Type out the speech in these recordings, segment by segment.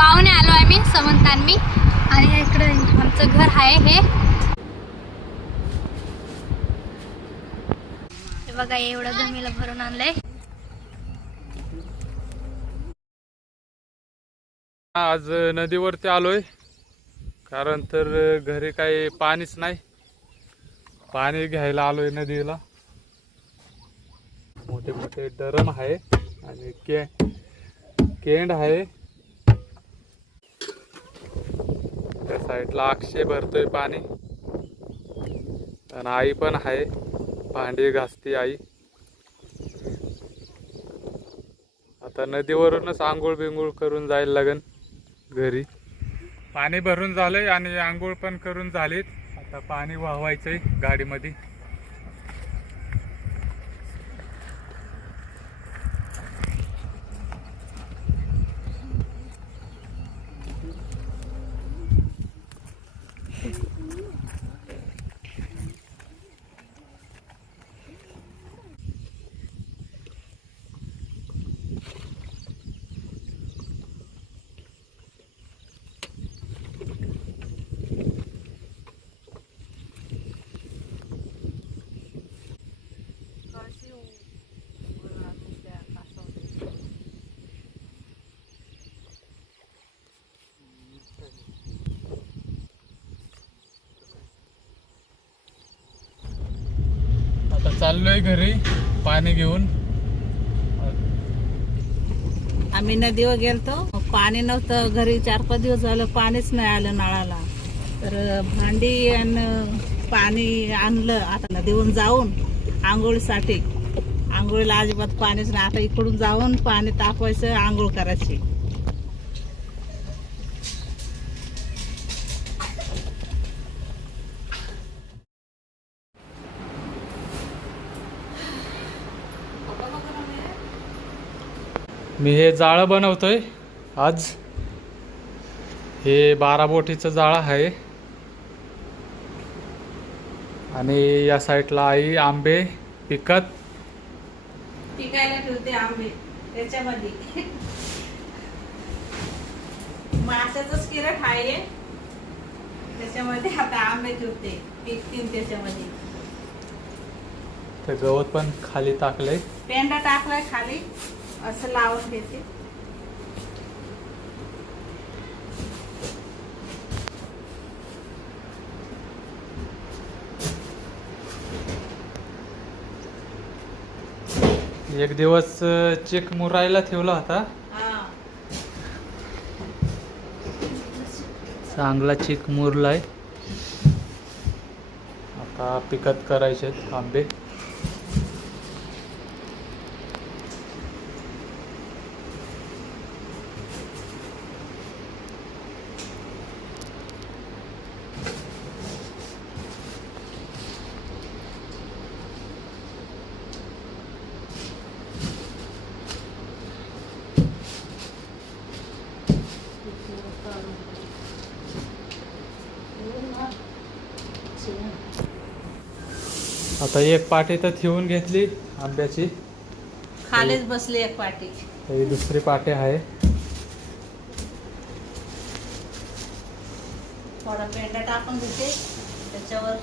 पाहुणे आलो आहे मी समंतान मी आणि इकडे आमचं घर आहे हे बघा एवढं जमीला भरून आणलंय। आज नदीवरती आलोय कारण तर घरी काही पाणीच नाही, पाणी घ्यायला आलोय नदीला। मोठे मोठे ड्रम आहे आणि केंड आहे। त्या साईडला अक्षय भरतोय पाणी आणि आई पण आहे, भांडी घासती आई। आता नदीवरूनच आंघोळ बिंगोळ करून जायला लागन घरी। पाणी भरून झालंय आणि आंघोळ पण करून झालीत। आता पाणी वाहवायचंय गाडीमध्ये। आता चाललोय घरी पाणी घेऊन। आम्ही नदीवर गेलतो, पाणी नव्हतं घरी। 4-5 दिवस झालं पाणीच नाही आलं नळाला। तर भांडी आणि पाणी आणलं आता नदीवरून जाऊन आंघोळीसाठी। आंघोळीला अजिबात पाणीच नाही। आता इकडून जाऊन पाणी तापवायचं, आंघोळ करायची। मी हे जाळं बनवतोय आज। हे 12 बोटीचं जाळं आहे आणि या साईडला आई आंबे पिकायला ठेवते आंबे त्याच्यामध्ये। माशाचंच किरट आहे त्याच्यामध्ये। आता आंबे ठेवते, पिकतील त्याच्यामध्ये। तर गवत पण खाली टाकलंय, पेंडा टाकलाय खाली, असं लावून घेते। एक दिवस चिक मुरायला ठेवला होता। चांगला चिक मुरलाय। आता पिकत करायचे आंबे। आता एक पाटी तर ठेवून घेतली आंब्याची, खालीच बसली एक पाटी। ही दुसरी पाटी आहे। थोडा पेंडा टाकून घेते त्याच्यावर।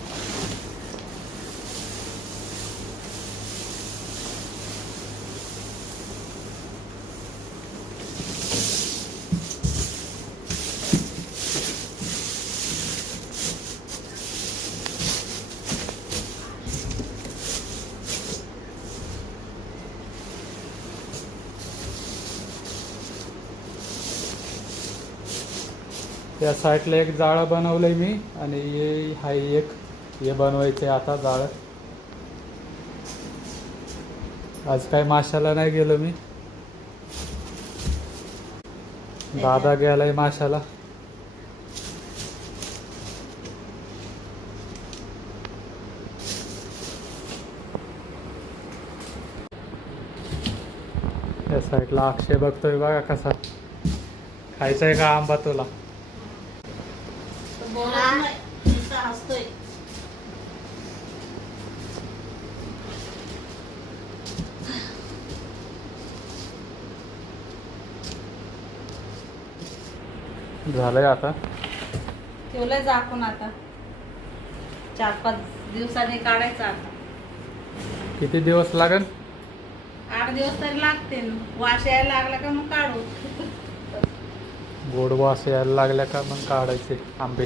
या साईडला एक जाळं बनवलंय मी आणि हे हाय एक, हे बनवायचे आता जाळं। आज काय माशाला नाही गेलो मी, दादा गेलाय माशाला। या साईडला अक्षय बघतोय बघा कसा। खायचा आहे का आंबा तुला? हसतोय। झालंय आता. ठेवलंय झाकून आता 4-5 दिवसांनी काढायचं आता. किती दिवस लागेल? 8 दिवस तरी लागतील. वास यायला लागला का मग काढू. गोड वास यायला लागल्या का मग काढायचे आंबे.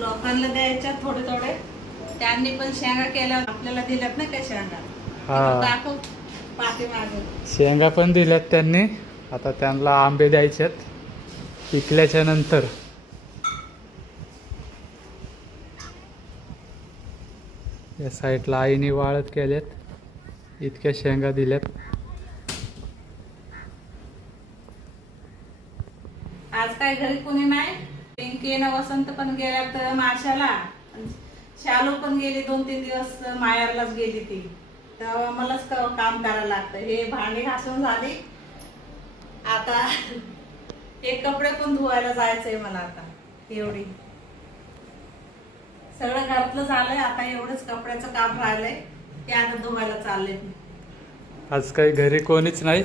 लोकांना द्यायच्या थोडे थोडे. त्यांनी पण शेंगा केल्या आपल्याला दिल्यात ना काय शेंगा. हा. दाखव पाठीमागे. शेंगा पण दिल्यात त्यांनी. आता त्यांना आंबे द्यायचेत पिकल्याच्या नंतर. या साईडला आईने वाळत केल्यात. इतक्या शेंगा दिल्यात. आज काय घरी कोणी नाही. पिंकी न वसंत पण गेल्यात माशाला. शालू पण गेली 2-3 दिवस माहेरलाच गेली ती. तेव्हा मलाच काम करायला लागतं. हे भांडी घासून झाली. आता एक कपडे पण धुवायला जायचंय मला आता. एवढी सगळं घरातलं झालंय. आता एवढंच कपड्याचं काम राहिलंय ते आता धुवायला चाललंय. आज काही घरी कोणीच नाही.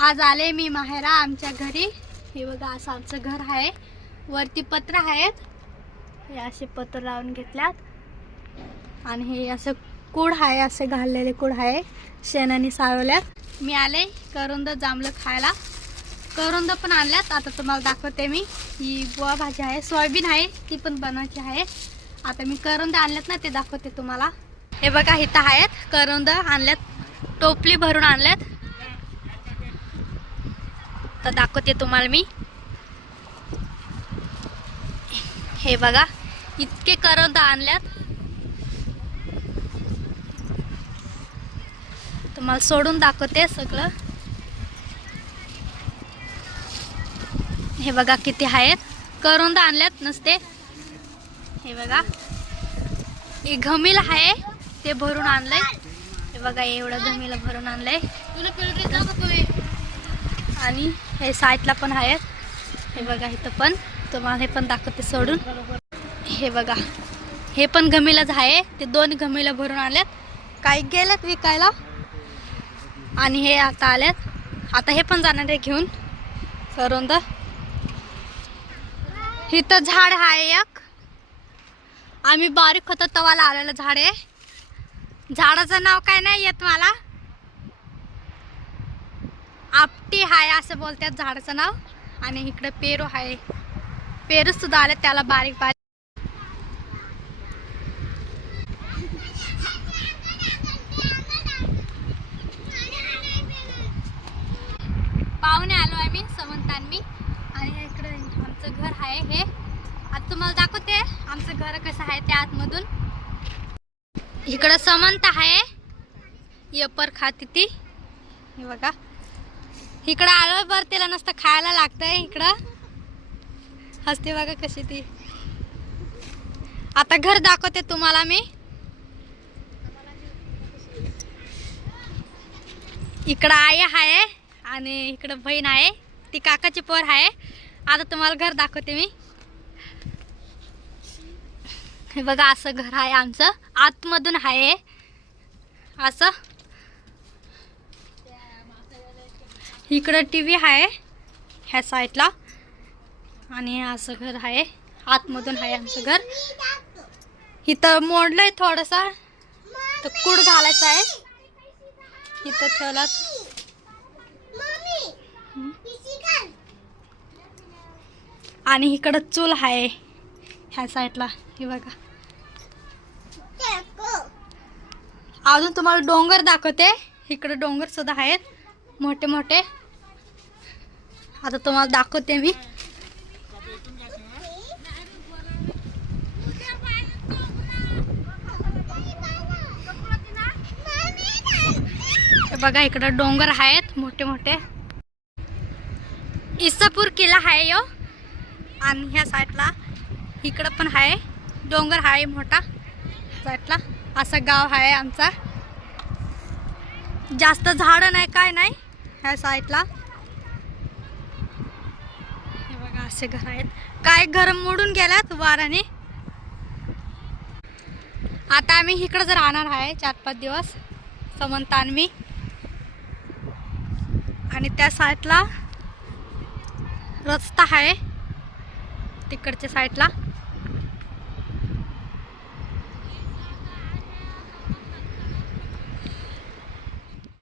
आज आले मी माहेरा आमच्या घरी. हे बघा असं आमचं घर आहे. वरती पत्र आहेत. हे असे पत्र लावून घेतल्यात. आणि हे असं कूड आहे. असे घाललेले कूड आहे शेणाने साळवल्यात. मी आले करुंद जांभळं खायला. करुंद पण आणल्यात. आता तुम्हाला दाखवते मी. ही गोवा भाजी आहे. सोयाबीन आहे ती पण बनवायची आहे. आता मी करुंद आणल्यात ना ते दाखवते तुम्हाला. हे बघा इथं आहेत करुंद आणल्यात. टोपली भरून आणल्यात. तर दाखवते तुम्हाला मी. हे बघा इतके करंद आणल्यात. तुम्हाला सोडून दाखवते सगळं. हे बघा किती आहेत करंद आणल्यात नसते. हे बघा हे घमील आहे ते भरून आणलंय. हे बघा एवढं घमीला भरून आणलंय. आणि हे साईडला पण आहेत. हे बघा इथं पण तुम्हाला हे पण दाखवते सोडून. हे बघा हे पण घमीलाच आहे. ते 2 घमीला भरून आल्यात. काही गेलेत विकायला आणि हे आता आल्यात. आता हे पण जाणार आहे घेऊन करुंद. इथं झाड आहे एक. आम्ही बारीक होतो तवाला आलेलं झाड आहे. झाडाचं नाव काय नाही येत मला. आपटी हाय असं बोलतात झाडाचं नाव. आणि इकडे पेरू आहे. पेरू सुद्धा आले त्याला बारीक बारीक. पाहुणे आलो आहे मी समंतांनी. आणि इकडे आमचं घर आहे हे. आता तुम्हाला दाखवते आमचं घर कसं आहे त्या आतमधून. इकडं समंत आहे. येपर खाती ती. हे बघा इकडं आलं बरं तिला नसतं खायला लागतंय. इकडं हसते बघा कशी ती. आता घर दाखवते तुम्हाला मी. इकडं आई आहे आणि इकडं बहीण आहे. ती काकाची पोर आहे. आता तुम्हाला घर दाखवते मी. हे बघा असं घर आहे आमचं. आतमधून आहे असं. इकडं टीव्ही आहे ह्या साईडला. आणि असं घर आहे आतमधून आहे आमचं घर. इथं मोडलंय थोडंसं तर कूड घालायचं आहे. इथं ठेवला. आणि इकडं चूल आहे ह्या साईडला. हे बघा अजून तुम्हाला डोंगर दाखवते. इकडे डोंगर सुद्धा आहेत मोठे मोठे. आता तुम्हाला दाखवते मी. बघा इकडे डोंगर आहेत मोठे मोठे. इसापूर किल्ला आहे यो. आणि ह्या साईडला इकडं पण आहे डोंगर आहे मोठा साईडला. असं गाव आहे आमचा. जास्त झाडं नाही काय नाही ह्या साईडला. हे बघा असे घर आहेत. काय घर मोडून गेल्यात वाराने. आता आम्ही इकडं जर राहणार आहे 4-5 दिवस, समंत आणि मी. आणि त्या साईडला रस्ता आहे, तिकडच्या साईडला